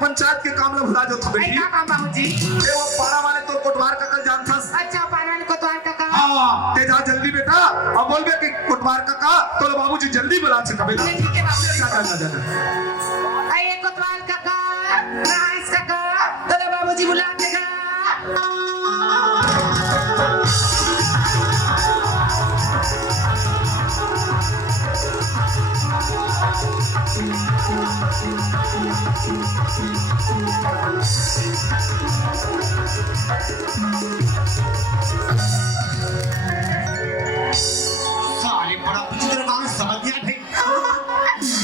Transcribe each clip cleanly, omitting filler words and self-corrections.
पंचायत के काम ला भुला जो था बेटी क्या काम बाबूजी ए वो पारा वाले तो कोटवार का कल जान था अच्छा पारा को तो का काम हां ते जा जल्दी बेटा अब बोलबे कि कोटवार का तो बाबूजी जल्दी बुला छे कबे ठीक है बाबूजी जा अरे कोतवाल काका नाइस काका तो बाबूजी बुला देगा साले बड़ा विचित्र काम समझ गया भाई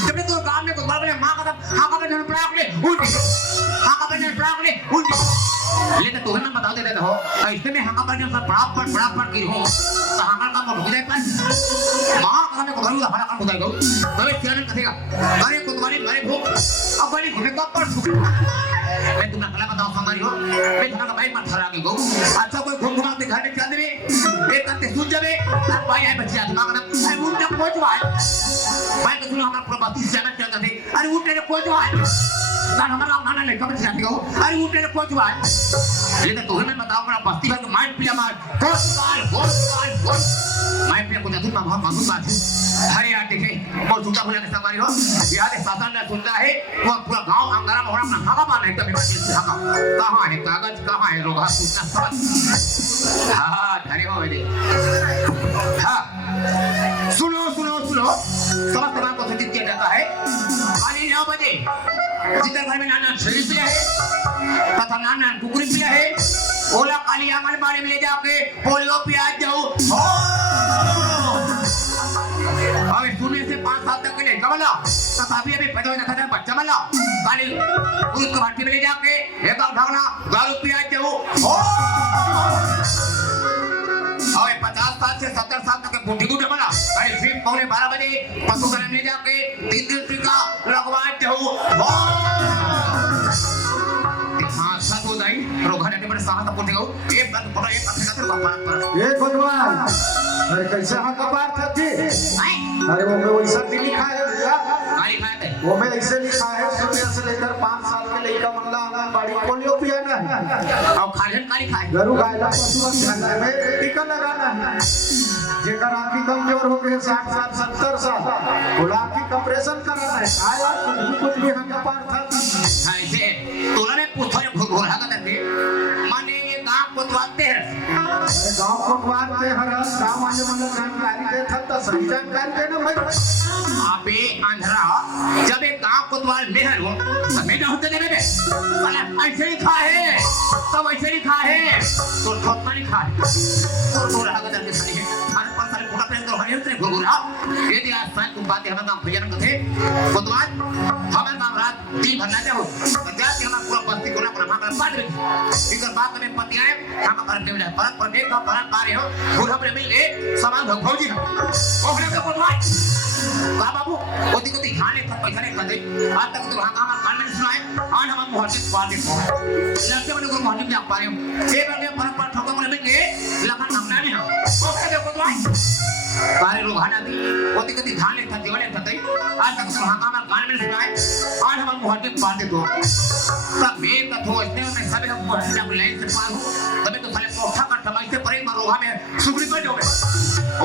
जब तो काम में कोतवाल ने मां का हां का बने पड़ाकले उल्टी हां का बने पड़ाकले उल्टी लेकिन तो ना बता देते हो ऐसे में हां का बने सब बराबर की हो तो हां का काम रुक जाए पर मां का में कोतवाल का हमारा काम होता है तो ये चैलेंज करेगा अरे कोतवाल मारे भूख अब वाली घूमे का पर मैं तुम्हें कला बताऊं संगारी हो मैं तुम्हारा भाई मत हरा के गो अच्छा कोई घूम घुमा के घर में चल दे एक करते सुन जावे और भाई आए बच्चे दिमाग में अरे उठ ने पहुंचवा भाई तो सुनो हमारा पूरा 32 जगह चल गए अरे उठ ने पहुंचवा ना हमारा नाना ले कब जाते हो अरे उठ ने पहुंचवा लेकिन तो मैं बताऊं मेरा बस्ती का माइट पिया मार गोल माइट पिया को जादू में मांगू बात अरे यार देखे और झूठा बोला के संगारी हो याद है शासन ने सुनता है वो पूरा गांव अंगारा मोहरा में हाका मान है कभी कहाँ है कागज कहाँ है रोगा सूचना सब हाँ धरे हो मेरे हाँ सुनो समस्त गांव को सूचित किया जाता है काली 9 बजे जिधर घर में नाना शरीर पिया है तथा नाना कुकुरी पिया है ओला काली आंगन बाड़े में ले जाके पोलियो पिया जाओ अबे सुनने से 5 साल तक के लिए कमला तथापि अभी पैदा होने का बच्चा मल्ला काली उसको भट्टी में ले जाके एक ढाकना दारू पिया जाओ अबे 50 साल से 70 साल तक गुंडी गुंडे मना काली फिर 12 बजे पशु घर में ले जाके 3 दिन टीका लगवा जाओ हाँ साथ हो जाए रोगा ने बड़े साहस तक उठेगा एक बात बड़ा एक बात का बात ये भगवान अरे कैसे हां का बात था जी अरे वो में वैसा भी लिखा है भैया गाड़ी खाए थे वो में ऐसे लिखा है 0 से लेकर 5 साल के लड़का मल्ला आंगनबाड़ी पोलियो पियाना है और खालन गाड़ी खाए गरु गायला पशु खाने में टीका लगाना है जेकर आंखी कमजोर हो गए 60 साल 70 साल वो आंखी का ऑपरेशन कराना है आया कुछ भी हां का बात था ऐसे तोला ने पूछा घोड़ा का दे माने ये गांव कोतवाते हैं अरे गांव कोतवाते हर गांव वाले मतलब जानकारी देता तो सही जानकारी देना भाई अबे अंधरा जब एक गांव कोतवाल मेहर हो समय ना होते देवे वाला ऐसे ही खा है सब ऐसे ही खा है तो ठोकना नहीं खा तो घोड़ा का दे सही है हर पर सारे पूरा प्रेम तो हरियर से घोड़ा ये दिया साथ तुम बातें हम गांव भैया कथे कोतवाल हमारे गांव रात दिन भर ना जाओ जाके हम पूरा बस्ती कोना कोना मां बात रही इधर बात में पति आए हम घर के में परत पर देख का परत पारे हो बूढ़ा प्रेम ले समान भौजी ओखरे के कोतवाल का बाबू ओती को ध्यान ले पैसा नहीं करते आज तक तो वहां का कान में सुनाए आज हम मोहल्ले बात देखो लड़के बने को मोहल्ले में आ पा रहे हो ये बने परत पर ठोका मन में ले लखन हमना नहीं हो ओखरे के कोतवाल सारे लोग आना दी ओती को ध्यान ले था जीवन करते आज तक तो वहां का कान में सुनाए आज हम मोहल्ले बात देखो तब मैं का तो इसने में सब हम मोहल्ले में लाइन से पार हो तबे तो साले कोठा का समय से परे मारो हमें सुगरी कर दोगे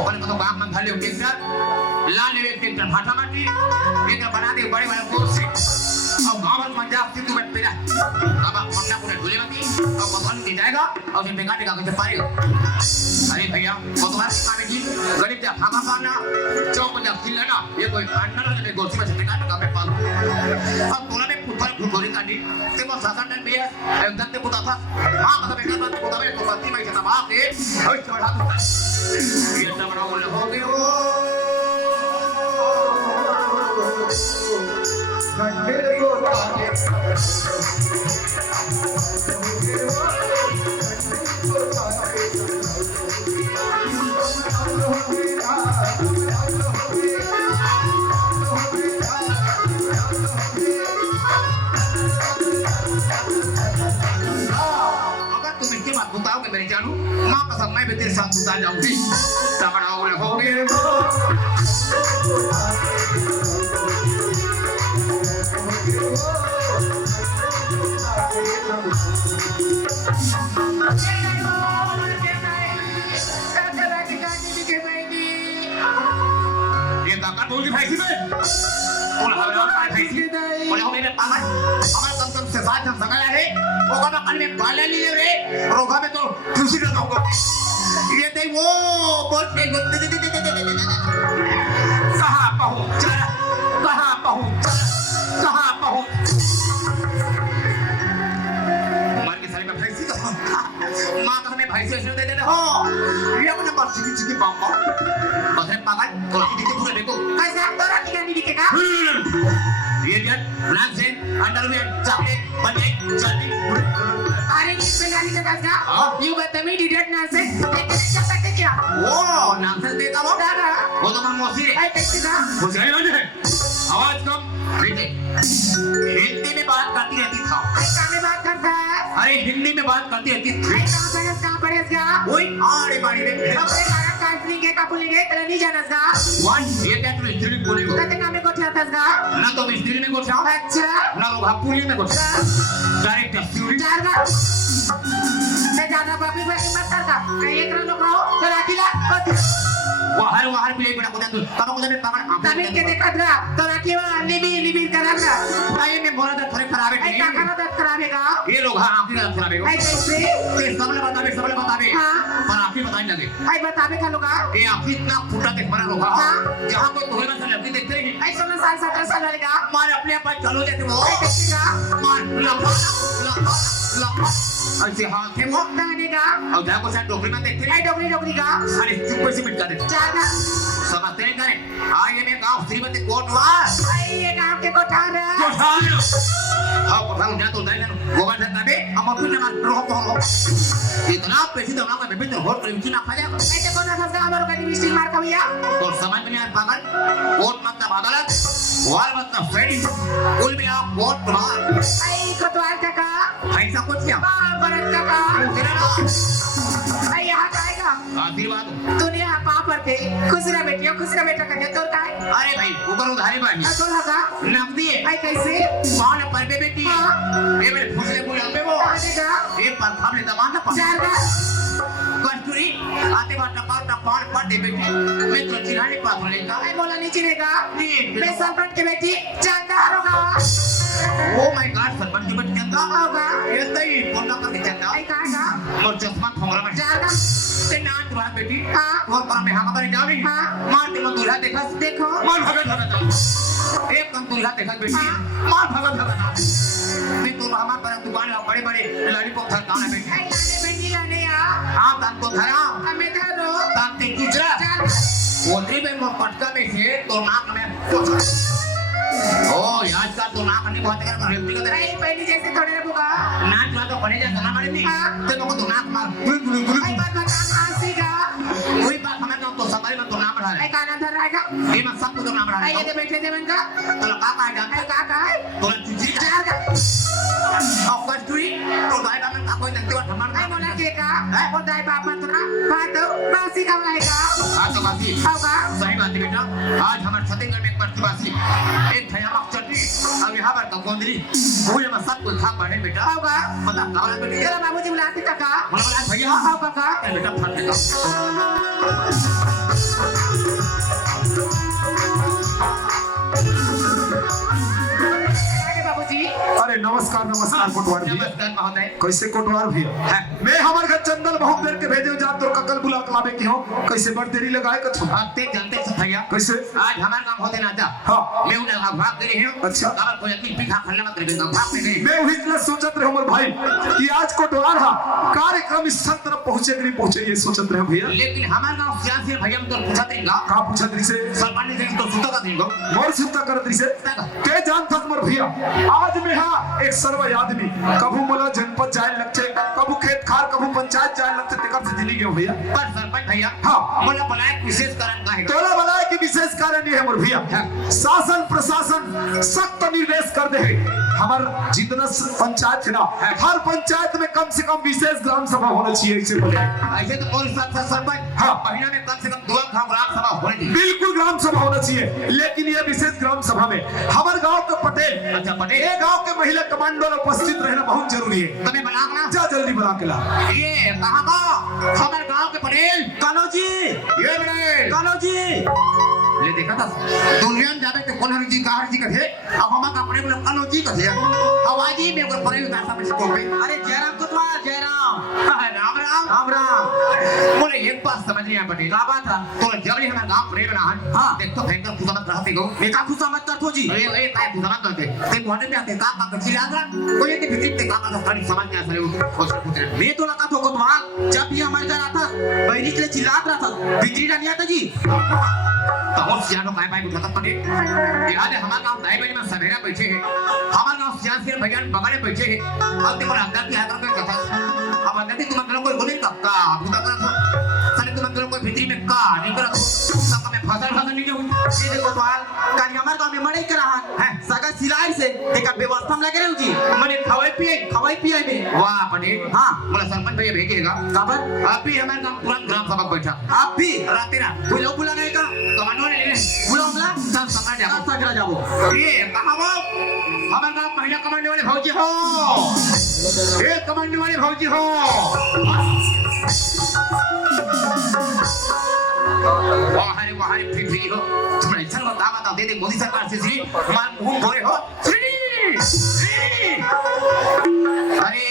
ओपन को तो गांव में घाले उठे सर लाल एक ट्रैक्टर फाटा माटी एक बना दे बड़े बड़े कोस से और गांव में पंजाब से तुम्हें पेरा अब पन्ना पूरे ढुले मती और भगवान के जाएगा और फिर बेकार टिका के पारेगा अरे भैया भगवान की कामे की गरीब जा खाना पाना चौक जा खिलाना ये कोई अंडर ने गोसी में बेकार टिका पे पाल अब तोला में पुत्र घुघोरी काटी ते वो सासन ने भी एकदम ते पुता था मां का बेकार बात पुता में तो बत्ती में चला के और चढ़ा दो ये सब बड़ा हो गया घंटे को ताके बताओगे मेरी जानू माँ कसम मैं भी तेरे साथ उतार जाऊंगी हो गए ये काका बोली भाई थी मैं और हमारा भाई थी और हम मेरे पागल हमारा कम से साथ हम सगाया है वो का कल में बाला लिए रे रोगा में तो खुशी रहता होगा ये दे वो बहुत कहां पहुंच कहां पहुंच कहां पहुंच मार के सारे में भाई थी मां का हमें भाई से दे देते हो ये अपने पास चिकी पाऊंगा बस है पागल तो दिखे पूरे देखो कैसा तोरा की गाड़ी दिखेगा ये क्या ब्लैक से अंडरवेयर चॉकलेट बने जल्दी अरे इसमें गाड़ी का कैसा यू बदतमीज इडियट ना से देखते क्या सकते क्या वो नाम से देता वो दादा वो तो मन मोसी है आई देखते वो सही हो जाए आवाज कम बेटे हिंदी में बात करती रहती था आई कहां में बात करता है अरे हिंदी में बात करती रहती आई थी कहां पढ़ेगा ओए आड़े बाड़ी रे अपने कारण काउंसलिंग के कापुलिंगे तेरा नहीं जानसगा वन ये क्या तू स्त्री बोली हो तते नामे को ठहरतसगा ना तो स्त्री में गोठा अच्छा ना वो भापुली में गोठा डायरेक्ट स्त्री जारगा मैं ज्यादा बापी को हिम्मत करता कहीं एक रन खाओ तो राखीला वहार भी बड़ा कुदा तू तब कुदा में पकड़ तभी के देखा था तो राखीवा निबी करागा आये में मोरा दा थोड़े खराबे आई नहीं काका दत करावेगा ये लोग हां आखिर दा खराबे आई कैसे ये सबले बतावे हाँ। पर आप ही बताने लगे आई बतावे का लोगा ये आप इतना फूटा देख मरा लोग हाँ। जहां कोई धोए में से लड़की देखते ही आई 16 साल 17 साल वालेगा मार अपने आप चलो जाते वो आई कैसेगा मार लपा ऐसे हाथ है वो दानेगा और जहां को शायद डोकरी में देखते आई डोगरी का सारे चुप से मिट जाते जारगा समझते नहीं करे आइए मैं गांव श्रीमती कोटवास आई ये गांव के कोठार है जो ठान लो हाँ पता नहीं तो नहीं जानो गोबर से तबे हम अपने जमा रोह को इतना पैसे तो ना मैं भी होट कर ना खा जाएगा आई ते कोना सबका हमारो का मिस्त्री मार का भैया तो समझ में नहीं आ पागल कोर्ट मतलब अदालत वार मतलब फेडी कुल मिला कोर्ट मार आई कोतवाल काका ऐसा कुछ क्या बरत काका तेरा ना आई यहाँ का आएगा आशीर्वाद दुनिया कहाँ पर थे खुसरा बेटियों खुसरा बेटा का जो तोर का है अरे भाई ऊपर उधारी बानी तोर लगा नकदी है आई कैसे कौन पर बे बेटी हाँ। ये मेरे फुसले बोल पे वो आनेगा ये पर हमने दमान ना पा जारगा कस्तूरी आते बार टपाल टपाल पर दे बेटी मैं तो चिराने पास लेगा आई बोला नहीं चिरेगा नहीं मैं सरपंच की बेटी जानदार होगा ओ माय गॉड सरपंच की बेटी चंदा होगा ये तो ही बोलना कर चंदा आई कहागा मोर चश्मा थोड़ा में जारगा ते नान तुम्हारा बेटी हाँ। और पर में हम पर जावी हाँ। मार के दूल्हा देखा देखो मार भगत एक कम दूल्हा देखा बेटी हाँ। मार भगत मैं तो हमारे पर दुकान में बड़े बड़े लॉलीपॉप था खाना बेटी आई लाने बेटी लाने या हां दान को धरा हमें धरो दान ते गुजरा जारगा ओंद्री में मोर पटका में से तो नाक में पोछा ओ याद का तो नाक नहीं बहुत कर रेप्टी का आई पहली जैसे थोड़े बुगा नाक जो तो पड़े जा गाना मारे नहीं हाँ। ते को तो नाक मार गुल आई बात बता आसीगा वही बात हमें तो सवारी में तो नाम बढ़ा आई गाना धर रहेगा ये मैं सब तो नाम बढ़ा आई ये बैठे थे बनका तो काका है जानते आई काका है तो चुची जारगा और कस्तूरी तो दाई का मैं कोई लगते हुआ हमारा आई मोला के का और दाई बाप मत ना बात बासी का आएगा हां तो बाकी होगा सही बात है बेटा आज हमारे छत्तीसगढ़ में एक प्रतिवासी एक थया चटनी अब यहाँ पर तो गोंदली वो ये सब कुछ खा पड़े बेटा होगा बता कहाँ है बेटी तेरा बाबूजी बुलाते काका बोला भैया आओ काका बेटा फट लेगा आगे बाबूजी अरे नमस्कार नमस्कार कोटवार भैया नमस्कार महोदय कैसे कोटवार भैया हाँ। मैं हमारे घर चंदन बहुत देर के भेजे जा तो ककल बुला के लावे की हो कैसे बड़ देरी लगाए कछु आपते जानते सब भैया कैसे आज हमारा काम होते ना था हाँ। मैं उन्हें भाग गए हैं अच्छा। काबर को यकीन पीखा खल्ला मत रहे भाग में गए मैं वही इतना सोचत रहे हमर भाई कि आज कोटवार हा कार्यक्रम इस तरफ पहुंचे कि नहीं पहुंचे ये सोचत रहे भैया लेकिन हमारा गांव सियासी भैया तो पूछा देगा का पूछत रही से सरपंच से तो सुता का देगा मोर चिंता करत रही से के जानत मोर भैया आज में हा एक सर्व आदमी कभू मला जनपद जाए लगते कभू खेत खार कभू पंचायत जाए लगते तेकर से दिल्ली गयो भैया पर सरपंच भैया हाँ। बोला बनाए विशेष कारण का है तोला बनाए कि विशेष कारण ये है मोर भैया शासन प्रशासन सख्त निर्देश कर दे है हमार जितना पंचायत है ना, हर पंचायत में कम से कम विशेष ग्राम सभा होना चाहिए। ऐसे बोले ऐसे तो और साथ सरपंच हाँ। महीना में कम से कम 2 ग्राम सभा होनी चाहिए। बिल्कुल ग्राम सभा होना चाहिए, लेकिन ये विशेष ग्राम सभा में हमारे गांव के पटेल, अच्छा पटेल, ये गांव के महिला कमांडर उपस्थित रहना बहुत जरूरी है। तुम्हें बना जा जल्दी बना के ला। ये कहाँ का हमारे गांव के पटेल कानो जी, ये बड़े कानो जी। ले देखा था दुनिया में जावे तो कौन हरि जी का हरि जी कथे अब हम का अपने को कानो जी कथे हवाजी में को परे उतार सब को पे अरे जयराम कोतवाल, जयराम। राम राम राम राम। बोले एक बात समझ नहीं आ पटेल क्या बात है? तो जब ही हमारा गांव प्रेम रहा हाँ। देख तो भयंकर खुदामत रहते गो मैं का खुशा मत कर थो जी। अरे काय खुदामत करते ते मोहन में आते का कची आदरा कोई ये फिक्र ते का सारी समझ नहीं आ रही और सब कुछ मैं तो लगा थो कोतवाल, जब भी हमारे घर आता बहनी के लिए चिल्लात रहा था, बिजली नहीं आता जी। तो और सियानो काय भाई उठा पड़े याद है हमारा गांव दाई बनी में सवेरा बैठे हैं, हमारा गांव सियान से भैया बगले बैठे हैं और देखो अंदर की हाथ में कथा अब अंदर की तुम अंदर कोई बोले का अभी तक करा साले तुम अंदर कोई भीतरी में का नहीं करा सब में फसल नहीं हुई। ये देखो कोतवाल, कल हमारे गांव में मड़ई करा है सगा सिलाई से देखा व्यवस्था में लगे रहे जी। मैंने खवाई पिए में वाह पटेल हाँ। बोला सरपंच भैया भेजेगा काबर आप भी हमारे गांव तुरंत ग्राम सभा बैठा आप भी रात कोई लोग बुला नहीं का कमांडो ने ले बुलाओ बुला सब समझ जाओ सब सगरा जाओ। ये कहा वो हमारे गांव महिला कमांडो वाले भौजी हो, ये कमांडो वाले भौजी हो। वाह रे फिर हो तुम ऐसा बता दे दे मोदी सरकार से श्री मार मुंह बोले हो अरे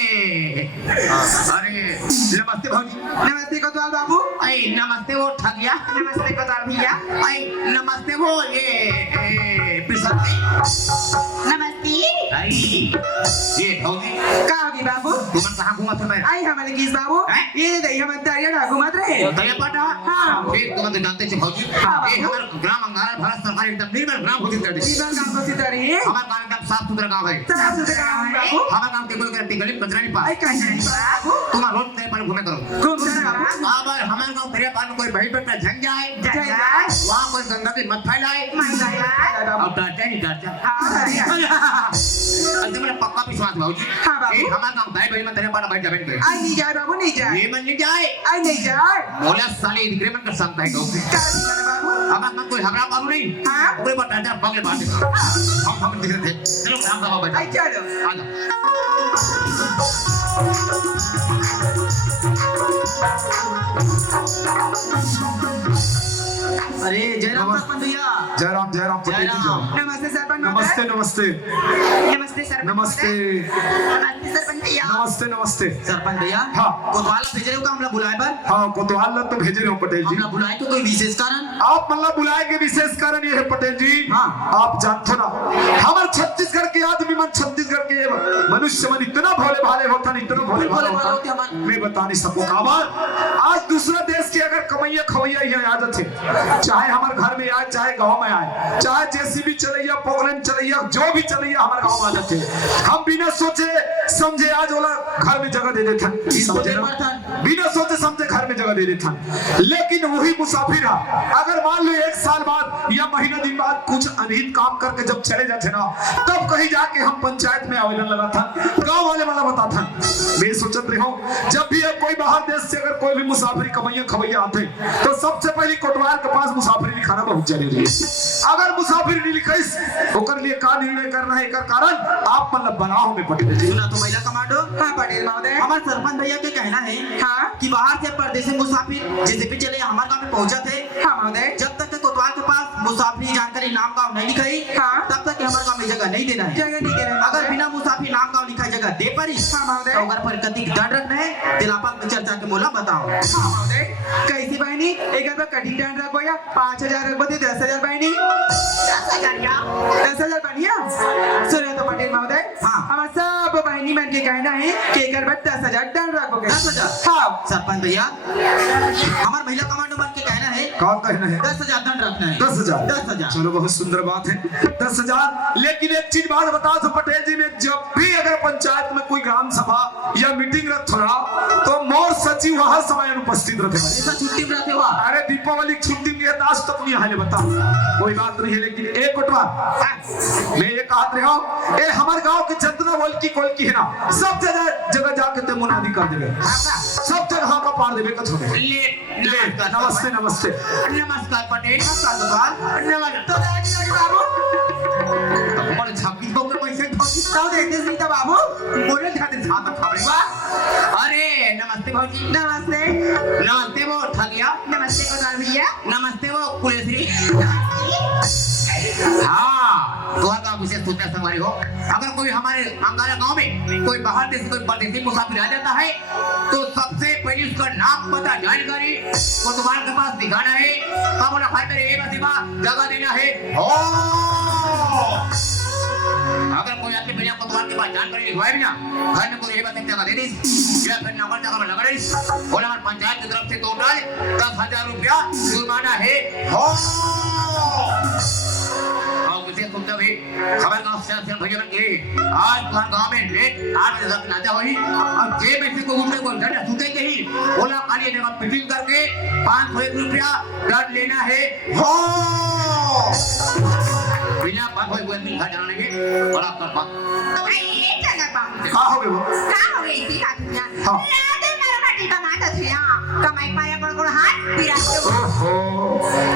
नमस्ते भौजी। नमस्ते कोतवाल बाबू। ऐ नमस्ते वो ठगिया, नमस्ते कोतवाल भैया। ऐ नमस्ते वो ये पिसती नमस्ते। ऐ ये भौजी का होगी बाबू? तुम कहाँ घूमत है? आई हमारे किस बाबू? हैं? ये दही हम तरिया घुमत रहे। दया पाटा हाँ। फिर तुम तो जानते हो भौजी हाँ, ये हमारा ग्राम अंगारा भारत सरकार एकदम निर्मल ग्राम घोषित कर दी। जीवन काम को सितारी है। हमारा गांव एकदम साफ सुथरा गांव है। साफ सुथरा गाँव है बाबू। हमारा गांव के कोई गलती गली कचरा नहीं पास। आई कहीं नहीं बाबू। तुम्हारा रोज तेरे पर घूमे करो। घूमते रहे बाबू। अब हमारे गांव तेरे पास में कोई भाई बेटा झंग जाए जाए। वहाँ कोई गंदगी मत फैलाए मान जाए बाबू। और डरते नहीं डरते हाँ बढ़िया। अंदर मेरा पक्का विश्वास भौजी हाँ, बाबू। ये हमारा गांव दाई भाई में तेरे पास बैठ जाए आई नहीं जाए बाबू, नहीं जाए। ये मन नहीं जाए आई नहीं जाए। बोला साले एग्रीमेंट कर सकता है गांव का नहीं बाबू? हमारा गांव कोई हमरा बाबू नहीं हाँ। कोई बात डरता बगले बात है हम दिख रहे थे चलो ग्राम सभा बैठा आई चलो। आ जाओ। अरे जयराम सरपंच भैया। जयराम जयराम पटेल जी जयराम। जयराम। नमस्ते सरपंच नमस्ते महोदय। नमस्ते नमस्ते सरपंच नमस्ते नमस्ते सरपंच भैया। नमस्ते नमस्ते। सरपंच भैया हाँ। कोतवाला भेज रहे हो का हमला बुलाए पर? हाँ कोतवाल तो भेजे रहे हो पटेल जी। हमला बुलाए तो कोई विशेष कारण? आप मतलब बुलाएंगे विशेष कारण ये है पटेल जी। हाँ। आप जानते हो ना हमारे छत्तीसगढ़ के आदमी मन छत्तीसगढ़ के मनुष्य मन इतना भोले भाले होता नहीं, इतना भोले भाले भोले भाले होते होता हमारे। मैं बता नहीं सकूं काबर। आज दूसरा देश की अगर कमैया खवैया यहाँ आदत है, चाहे हमारे घर में आए चाहे गांव में आए, चाहे जेसीबी चलैया पोगलेन चलैया जो भी चलैया हमारे गांव में आदत है, हम बिना सोचे समझे आज वाला घर में जगह दे देते हैं। समझे ना? बिना सोचे समझे घर में जगह दे देते हैं। लेकिन वही मुसाफिर अगर मान लो 1 साल बाद या महीना दिन बाद कुछ अनहित काम करके जब चले जाते ना, तब कहीं जाके हम पंचायत में आवेदन लगा था, गांव वाले वाला बता था। मैं सोचत रही हूँ जब भी कोई बाहर देश से अगर कोई भी मुसाफिर कमैया खवैया आते तो सबसे पहले कोटवाल के पास मुसाफिर लिखाना बहुत जरूरी है। अगर मुसाफिर नहीं लिखाइस ओकर लिए का निर्णय करना है, एकर कारण आप मतलब बनाओ में पटेल जी। सुना तो महिला कमांडो। हाँ पटेल महोदय। हमारे सरपंच भैया के कहना है हाँ कि बाहर से परदेशी मुसाफिर जैसे भी चले हमारे गांव में पहुंचा थे। हाँ महोदय। जब तक कोतवाल के पास मुसाफिर जानकारी नाम गाँव नहीं लिखाई हाँ तब तक हमारे गाँव में जगह नहीं देना है। जगह नहीं देना। अगर बिना मुसाफिर नाम गाँव लिखा जगह दे परी हाँ महोदय तो अगर पर कति दंड रखना है दिलापा में चर्चा के मोला बताओ। हाँ महोदय। कैसी बहनी एक बार कटिंग दंड रखो या 5000 रखो 10,000 बहनी 10,000 बढ़िया। सुनो तो पटेल महोदय हाँ हमारे सब बहनी मन के कहना है कि एक बार 10,000 दंड रखोगे। 10,000 हाँ सरपंच भैया हमारे महिला कमांडो मन के कहना है कौन कहना है 10,000 दंड रखना है। 10,000 10,000 चलो बहुत सुंदर बात है 10,000। लेकिन एक चीज बात बताओ तो पटेल जी ने जब भी अगर पंचायत में कोई ग्राम सभा या मीटिंग रख थोड़ा तो मोर बच्ची वहां समय अनुपस्थित रहते हैं। ऐसा छुट्टी में रहते हुआ अरे दीपावली की छुट्टी में है, आज तक नहीं आए बता, कोई बात नहीं है। लेकिन एक कोटवा मैं ये कहत रहा हूं, ए हमारे गांव के जितना बोल की है ना, सब जगह जाके ते मुनादी कर देबे, सब जगह का पार देबे कथो में। ले नमस्ते नमस्ते नमस्कार पटेल। नमस्कार नमस्कार तो राजी बाबू और 26 बोकर पैसे ताऊ देखते नहीं था बाबू बोले ध्यान था तो खबर वाह। अरे नमस्ते भौजी। नमस्ते नमस्ते वो ठगिया। नमस्ते कोतवाल भैया। नमस्ते वो कुलेश्री। हाँ दुआ का विशेष सूचना संगवारी हो, अगर कोई हमारे अंगारा गांव में कोई बाहर देश कोई परदेशी मुसाफिर आ जाता है तो सबसे पहले उसका नाम पता जानकारी कोतवाल के पास दिखाना है, कब ना खाते रहे बसीबा जगह देना है। अगर कोई आदमी बिना कोतवाल के पास जानकारी लिखवाए बिना घर में कोई बस जगह दे दी या फिर नगर जगह में लगा दी और हमारे पंचायत की तरफ से टोटल 10,000 रुपया जुर्माना है। खबर गांव से भैया बन गए आज तुम्हारे गांव में लेट 8 बजे तक नाचा हुई और जे में से को उठने को डर सुते नहीं बोला खाली ने पिटिंग करके 500 रुपया दंड लेना है। हो बिना बात होए कोई नहीं घर जाने के बड़ा कर बात ये चला बाबू का हो गए वो का हो गई थी का दुनिया हाँ। रात में रोटी कमाता थी कमाई पाया बड़ हाथ पिरा ओहो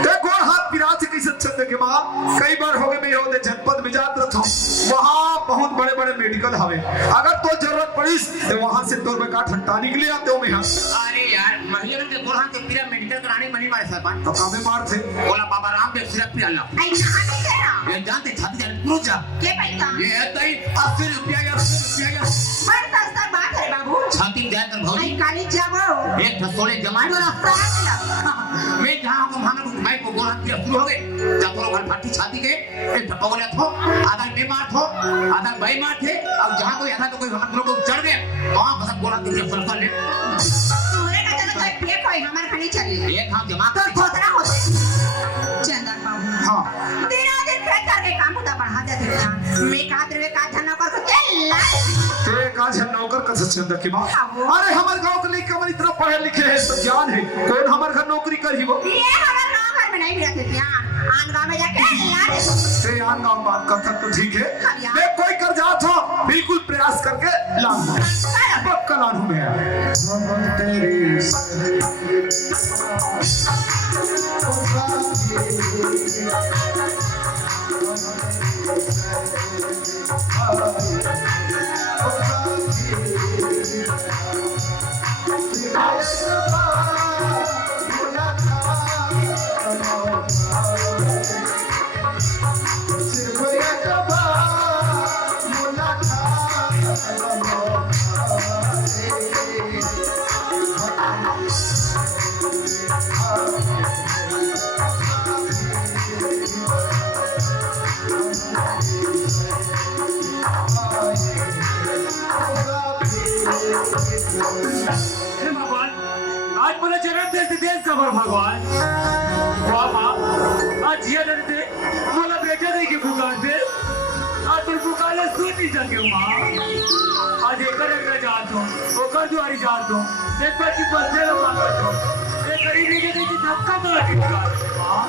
देखो हाथ पिरा से कैसे चलते के मां कई बार हो गए मैं होते जनपद में जात रहो वहां बहुत बड़े बड़े मेडिकल हवे, अगर तो जरूरत पड़ीस तो वहां से तोर में का ठंडा निकले आते हो में। अरे यार महिला के गोरहां के पीरा मेडिकल कराने मनी मारे सरपंच तो कामे मार थे बोला बाबा रामदेव सिरप पी अल्लाह आई ना नहीं करना ये जानते छाती जान क्यों जा के पैसा ये है तई 80 रुपया या 80 रुपया या बड़ सस्ता बात है बाबू छाती जान कर आई भौजी काली जाबो एक ठसोले जमाए ना मैं जहां को भांगा को भाई को गोरहां की शुरू हो गए जातरो घर फाटी छाती के एक ठप्पा बोले थो आधा बीमार थो आधा भाई मार थे अब जहां कोई आधा तो कोई हम लोग चढ़ गए वहां बस गोरहां की फलका ले तूने का चलो कोई पे कोई हमार खाली चली एक हाथ जमा तो कर खोतरा होते चंदन बाबू हां तेरा दिन फेंक करके काम होता बढ़ा देते हैं मैं कात रे का धन कर के लाई ते का जन नौकर का चंदा की मां। अरे हमारे गांव के लड़के हमारी इतना पढ़े लिखे हैं सब ज्ञान है, कौन हमारे घर नौकरी करी वो ये हमारे गांव घर में नहीं रहते ध्यान आन गांव में जाके ला दे ते आन गांव बात करता तो ठीक है, मैं कोई कर जा था बिल्कुल प्रयास करके लाऊंगा पक्का लाऊं मैं। आज मला जन्म देते देश का भगवान बाबा आज ये डरते मला बेटा नहीं के पुकारते आज तो पुकारले सुन नहीं सके मां आज एक जात हो ओकर द्वारी जात हो एक बार की बंदे लोग मांगत हो एक गरीबी के देखी धक्का मार के पुकार मां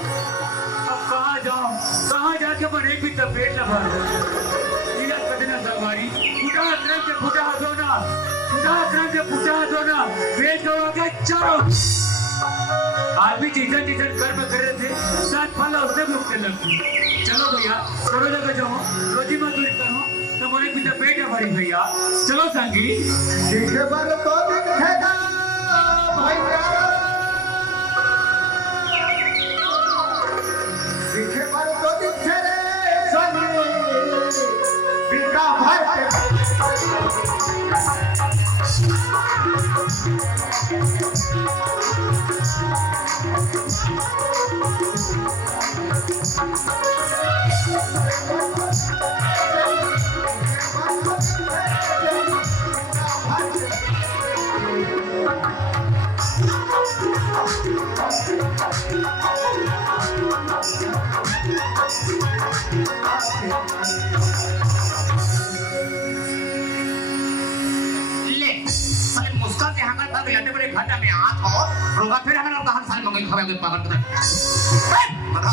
अब कहां जाऊं कहां जाके बने भी तपेट न भर इधर कदना सरवारी उठा अत्रम के फुटा दो ना वेट करोगे चलो आदमी चीजन कर्म कर रहे थे साथ फल उसने भी उठने लगती चलो भैया थोड़ा जगह जाओ रोजी मजदूरी करो तो बोले पिता पेट है भरी भैया चलो संगी दिखे पर तो दिखेगा भाई प्यारा दिखे पर तो दिखे रे संगी बिका भाई ले साले मुस्कान के हंगामा साल के जाते बड़े घाटा में हाथ हो रोगा फिर हमें लोग हर साल मंगे खवा के पागल कर बता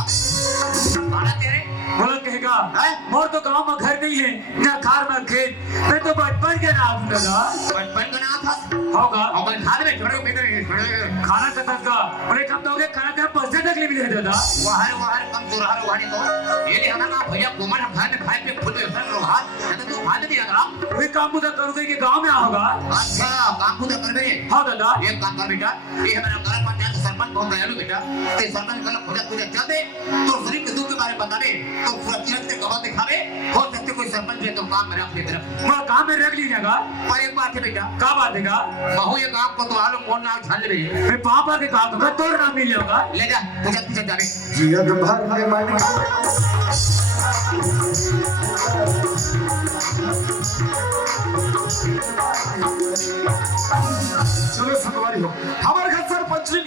बाड़ा तेरे बोला कहेगा हैं? मोर तो गांव में घर नहीं है ना खार में खेत मैं तो बचपन के नाम लगा बचपन का नाम था होगा और मैं खा ले छोड़ो मेरे खाना का तक का बोले कम तो हो गए खाना का पैसे तक ले मिले दादा वहां कम जो रहा वाणी तो ये ले हमारा भैया कोमल हम खाए खाए पे फुल सर रोहा तो तू भाग दिया ना वही काम मुझे करूँगा कि गांव में होगा अच्छा काम खुद कर रहे हाँ दादा एक काम कर बेटा ये हमारा ग्राम पंचायत सरपंच बहुत दयालु बेटा ते सरपंच कल खोजा तुझे चलते तो शरीर के दुख के बारे में बता दे तो सुरक्षित से कबल दिखावे हो सकते कोई सरपंच है तो काम में रख दे तरफ मैं काम में रख लीजिएगा पर एक बात है बेटा क्या बात है का महू ये काम को तो आलू कौन ना छान ले मैं पापा के काम दूंगा तो नाम मिल जाऊंगा ले जा तुझे पीछे जाने जियत भर के मानी चलो संगवारी हो हम